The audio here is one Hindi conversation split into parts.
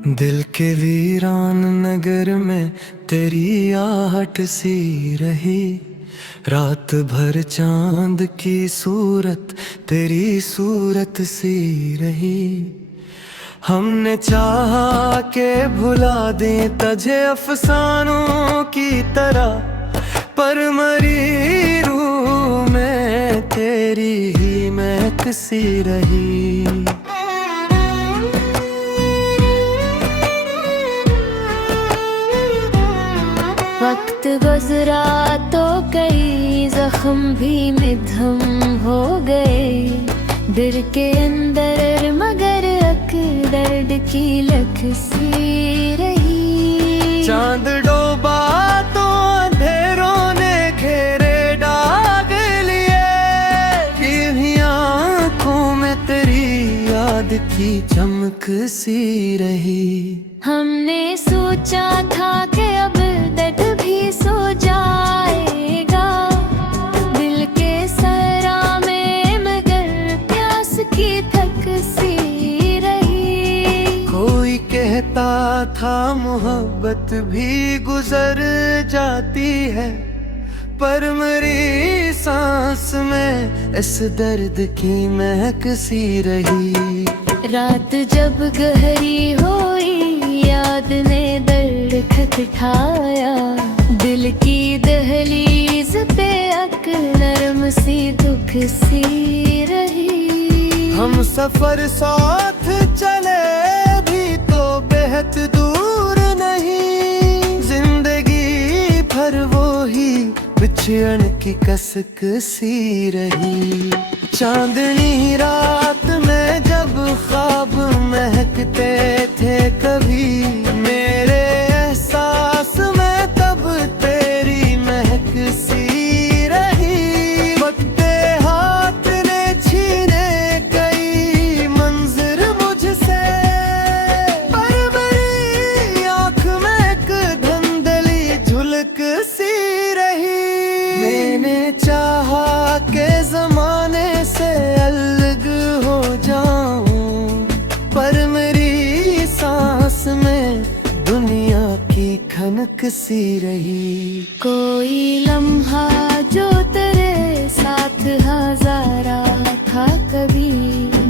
दिल के वीरान नगर में तेरी आहट सी रही। रात भर चांद की सूरत तेरी सूरत सी रही। हमने चाहा के भुला दें तुझे अफसानों की तरह, पर मरी रूह में तेरी ही महक सी रही। वक्त गुजरा तो कई जख्म भी निधम हो गए दिल के अंदर, मगर अक दर्द की लख सी रही। चांद डूबा तो अंधेरों ने घेरे डाग लिए, कि आँखों में तेरी याद की चमक सी रही। हमने सोचा था कि अब दर्द भी सो जाएगा दिल के सरा में, मगर प्यास की तक सी रही। कोई कहता था मोहब्बत भी गुजर जाती है, पर मेरी सांस में इस दर्द की महक सी रही। रात जब गहरी हुई याद ने दर्द खटखटाया, दिल की दहलीज पे अक नरम सी दुख सी रही। हम सफर साथ चले भी तो बेहद दूर नहीं, जिंदगी भर वो ही बिछड़न की कसक सी रही। चांदनी रात में जब ख्वाब महकते थे कभी मेरे एहसास में, तब तेरी महक सी रही। वक्त हाथ ने छीने कई मंजर मुझसे, पर मेरी आँख में एक धुंधली झुलक सी रही। मैंने चाहा के जमाने से अलग हो जाऊं, पर मेरी सांस में दुनिया की खनक सी रही। कोई लम्हा जो तेरे साथ हजारा था कभी,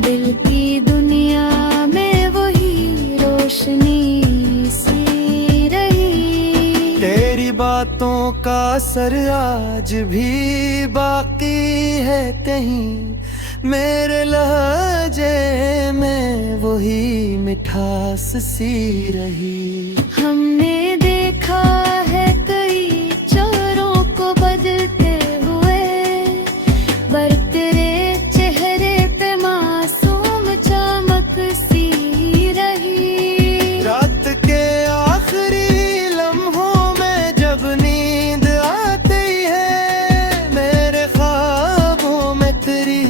दिल की दुनिया में वही रोशनी सी रही। तेरी बातों का असर आज भी बाकी है कहीं, मेरे लहजे में वही मिठास सी रही। हमने देखा है कई चेहरों को बदलते हुए, पर तेरे चेहरे पे मासूम चमक सी रही। रात के आखिरी लम्हों में जब नींद आती है, मेरे ख्वाबों में तेरी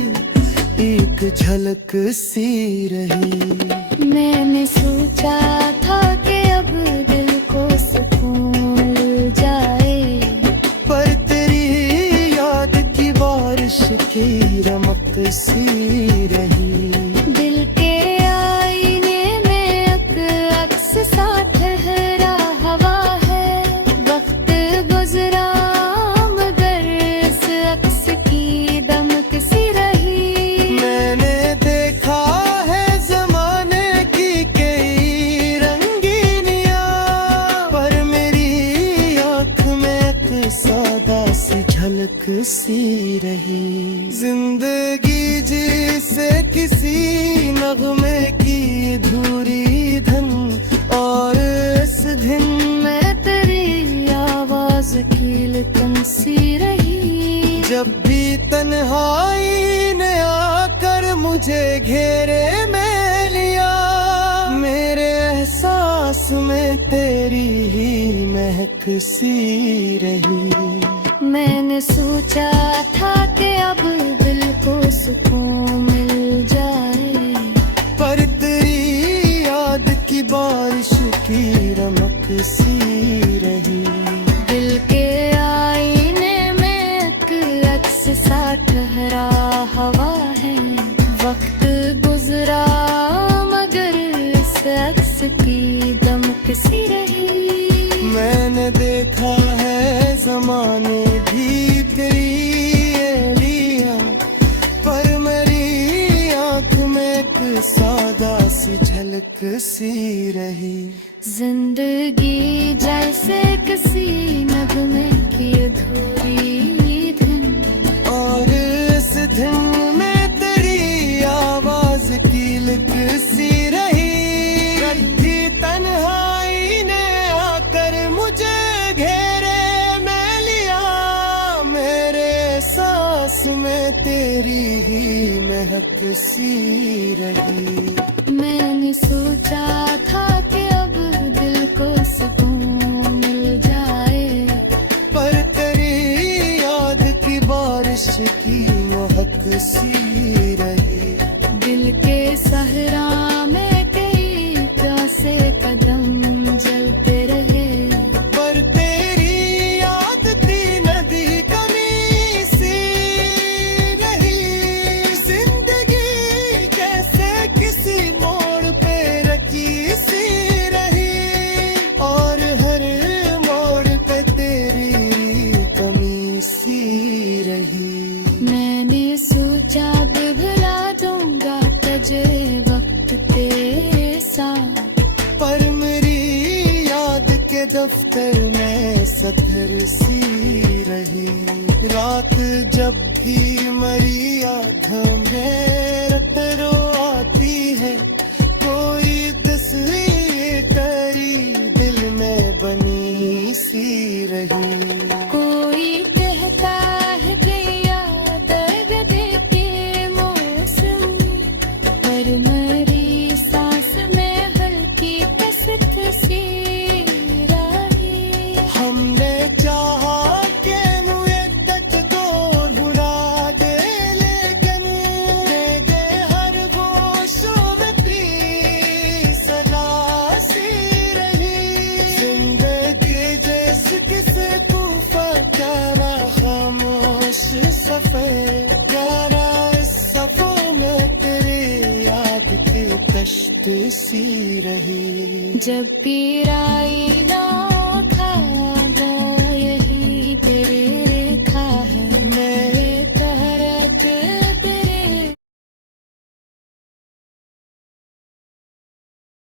एक झलक सी रही। मैंने सोचा था कि अब दिल को सुकून मिल जाए, पर तेरी याद की बारिश की रमक सी रही। दिल के आईने में अक्स सा ठहरा हवा है, वक्त गुजरा मगर इस अक्स की दमक सी रही। मैंने देखा है जमाने की कई रंगीनियां, पर मेरी आँख में एक सादा सी झलक सी रही। जिंदगी जिसे किसी नगमे की धुरी धन, और इस दिन मैं तेरी आवाज की लिकन सी रही। जब भी तन्हाई ने आकर मुझे घेरे में लिया, मेरे एहसास में तेरी ही महक सी रही। मैंने सोचा था कि अब दिल को सुकून मिल जाए, पर तेरी याद की बारिश की रमक सी रही। दिल के आईने में एक अक्स सा ठहरा हवा है, वक्त गुजरा मगर इस अक्स उसकी दमक सी रही। मैंने देखा है जमाने भी तेरी ये लिया, पर मेरी आंख में एक सादा सी झलक सी रही। जिंदगी जैसे किसी नगमे की अधूरी धुन, और इस धुन में तेरी आवाज की लिक सी रही। कभी तन्हाई ने आकर मुझे घेरे में लिया, मेरे सांस में तेरी ही महक सी रही। मैंने सोचा था कि अब दिल को सुकून मिल जाए, पर तेरी याद की बारिश की महक सी रही। दिल के सहरा में कई प्यासे कदम जलते रहे, पर तेरी याद की नदी कमी सी रही। जिंदगी जैसे किसी मोड़ पे रखी सी रही, और हर मोड़ पे तेरी कमी सी रही। मैंने सोचा भुला दूंगा तुझे वक्त तेरे साथ, पर मेरी याद के दफ्तर में सफर सी रही। रात जब भी मरी यादों में रतरो आती है, कोई तस्वीर तेरी दिल में बनी सी रही। कोई कहता है कि याद दर्द के मौसम, पर मेरी सांस में हल्की कसक सी रही। हमने चाहा कि मुझे तक तो भुला दे, लेकिन दे दे हर गोशों में भी सदा सी रही। जिंदगी जैसे किसी तूफा प्यारा खामोश सफर, प्यारा इस सफर में तेरी याद की कश्त सी रही। जब पीराई ना